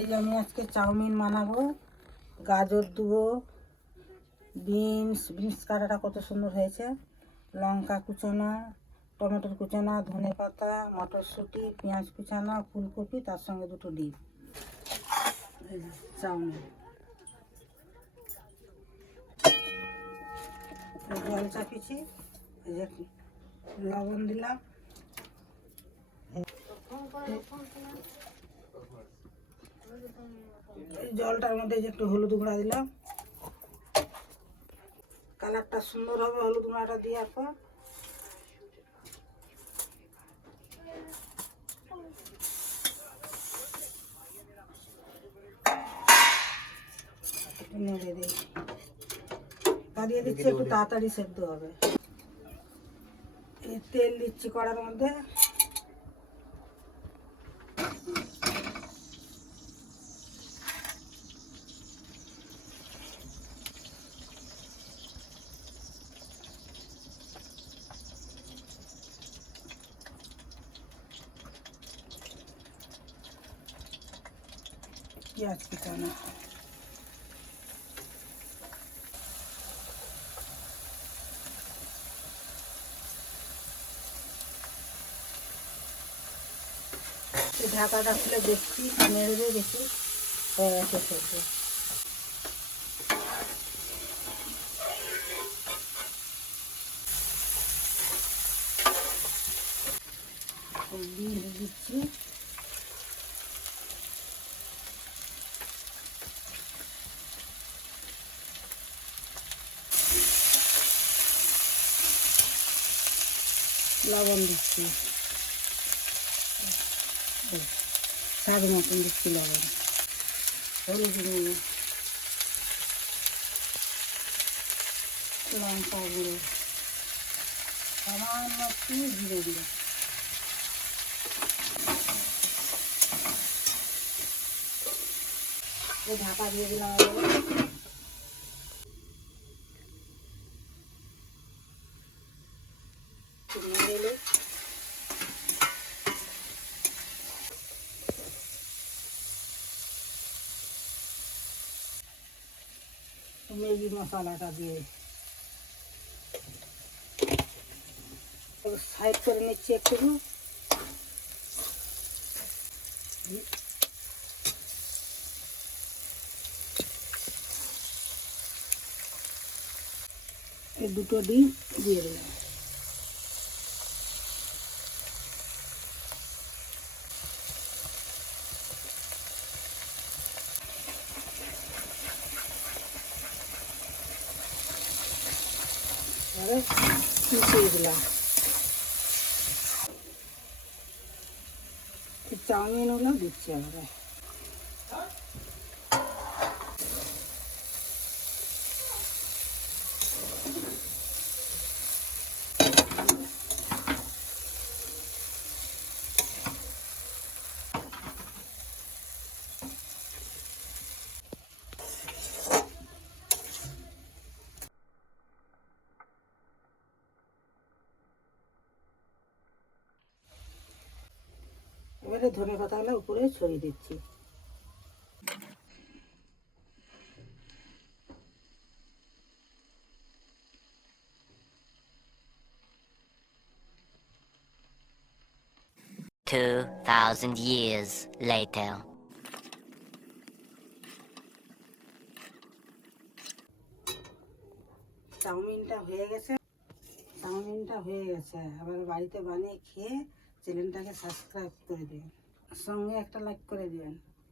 এই যে আমি আজকে চাউমিন বানাবো। গাজর দেবো, বিনস কাটাটা কত সুন্দর হয়েছে, লঙ্কা কুচানো, টমেটোর কুচানো, ধনে পাতা, মটরশুঁটি, পেঁয়াজ কুচানো, ফুলকপি, তার সঙ্গে দুটো ডিম। এই যে চাউমিন, জল চাপিয়েছি, এই যে লবণ দিলাম, এই জলটার মধ্যে যে একটু হলুদ গুঁড়া দিলাম, কালারটা সুন্দর হবে হলুদ গুঁড়াটা দেওয়ার পর। নেড়ে দিই, দাঁড়িয়ে দিচ্ছি একটু তাড়াতাড়ি সেদ্ধ হবে। এই তেল দিচ্ছি কড়ার মধ্যে, পেঁয়াজ কুচানো, ঢাকাটা খুলে দেখছি, নেড়ে দিয়ে দেখি হয়ে গেছে সেদ্ধ। বিনস দিচ্ছি, লবণ দিচ্ছি, স্বাদ মতন দিচ্ছি লবণ, হলুদ গুঁড়ো, লঙ্কা গুঁড়ো, সামান্য একটু জিরে গুঁড়ো, ঢাকা দিয়ে দিলাম। ম্যাগি মশলাটা দিয়ে সাইড করে নিচ্ছি একটু। এই দুটো ডিম দিয়ে দিলাম। মিশিয়ে দিলাম। চাউমিনগুলো দিচ্ছি আমরা। এবারে ধনে পাতাগুলো উপরে ছড়িয়ে দিচ্ছি। $2,000 years later. চাউমিনটা হয়ে গেছে, আবার বাড়িতে বানিয়ে খেয়ে চ্যানেলটাকে সাবস্ক্রাইব করে দিন, সঙ্গে একটা লাইক করে দিবেন।